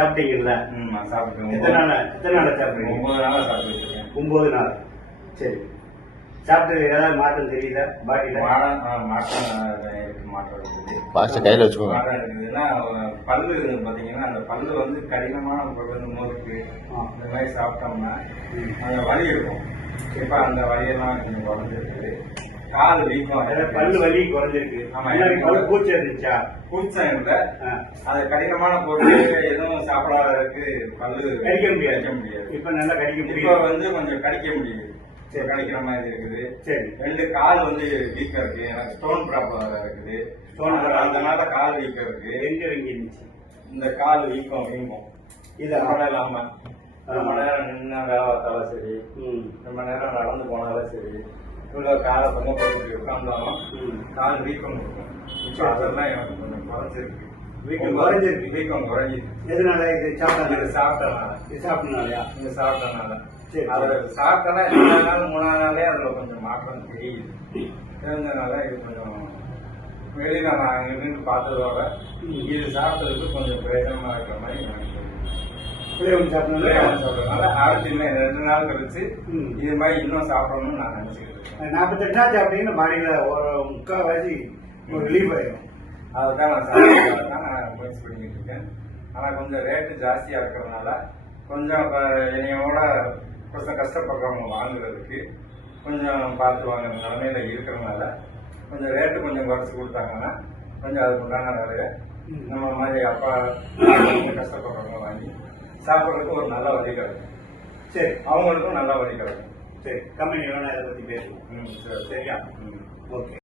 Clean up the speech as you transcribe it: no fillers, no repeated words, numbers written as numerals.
சாப்பிட்டீங்கல்ல? சாப்பிட்டேன். எத்தனை நாள் சாப்பிட்டீங்க? 9 நாளா சாப்பிட்டுருக்கேன். 9 நாள். சரி. சாப்பிட்டு ஏதாவது மாற்றம் தெரியுதா பாடியில? மாற்றம் இருக்குது. பாஸ்ட் கையில வச்சுக்கோங்க. மாற்றம் இருக்குதுன்னா பல்லு பாத்தீங்கன்னா அந்த பல்லு வந்து கடினமான பல்லு முறுக்கு இந்த மாதிரி சாப்பிட்டோம்னா அந்த வலி இருக்கும். இப்ப அந்த வலியெல்லாம் கொஞ்சம் குறைஞ்சிருக்குது. கால் வீக்கம், பல்லு வலி குறைஞ்சிருக்கு. பல்லு பூச்சை இருந்துச்சா? பூச்சம் இல்லை. அது கடினமான பொருள் எதுவும் சாப்பிடாததுக்கு பல்லு கடிக்க முடியாது. இப்ப நல்லா கடிக்க முடியும். இப்ப வந்து கொஞ்சம் கடிக்க முடியுது. சரி, கடிக்கிற மாதிரி இருக்குது. சரி. 2 கால் வந்து வீக்கா இருக்கு. எனக்கு ஸ்டோன் ப்ராப்ளம் இருக்குது. அதனால கால் வீக்கம் இருக்கு. எங்க இருந்துச்சு இந்த கால் வீக்கம்? இது ரொம்ப இல்லாம ரொம்ப நேரம் நின்று வேலை பார்த்தாலும் சரி, ரொம்ப நேரம் நடந்து போனாலும் சரி, இவ்வளவு காலை கொஞ்சம் போட்டு உட்கார்ந்தாலும் கால் வீக்கம் இருக்கும். இப்போ அதெல்லாம் எனக்கு கொஞ்சம் குறைஞ்சிருக்கு. வீக்கம் குறைஞ்சிருக்கு. எதனால? இது சாப்பிட்டனால. இது சாப்பிட்டனாலயா? இது சாப்பிட்டனால. அதுல சாப்பிட்டனா 2 நாள் 3 நாளே அதுல கொஞ்சம் மாற்றம் தெரியுது. தெரிஞ்சனால இது கொஞ்சம் வெளியில நான் நின்று பார்த்ததோட இது சாப்பிட்டதுக்கு கொஞ்சம் பிரயோஜனமா இருக்கிற மாதிரி எனக்கு சாப்பிட்டதுனால அடுத்து இன்னும் 2 நாள் கழிச்சு இது மாதிரி இன்னும் சாப்பிடணும்னு நான் நினைச்சுக்கிட்டு இருக்கேன். 48 நாள் சாப்பிட்டீங்கன்னா பாடியில ஒரு 3/4 ஒரு ரிலீஃப் ஆயிடும். அதுதான் நான் சாப்பிட்றதுதான் நான் முயற்சி பண்ணிட்டு இருக்கேன். ஆனா கொஞ்சம் ரேட்டு ஜாஸ்தியா இருக்கிறதுனால கொஞ்சம் என்னையோட கொஞ்சம் கஷ்டப்படுறவங்க வாங்குறதுக்கு கொஞ்சம் பார்த்து வாங்குற நிலைமையில இருக்கிறதுனால கொஞ்சம் ரேட்டு கொஞ்சம் குறைச்சி கொடுத்தாங்கன்னா கொஞ்சம் அதுக்கு உண்டான வேலையை நம்ம மாதிரி அப்பா கஷ்டப்படுறவங்க வாங்கி சாப்பிட்றதுக்கு ஒரு நல்ல வழி கிடைக்கும். சரி, அவங்களுக்கும் நல்ல வழி கிடைக்கும். சரி, கம்பெனி வேணா இதை பத்தி பேசுவோம். சரியா? ஓகே.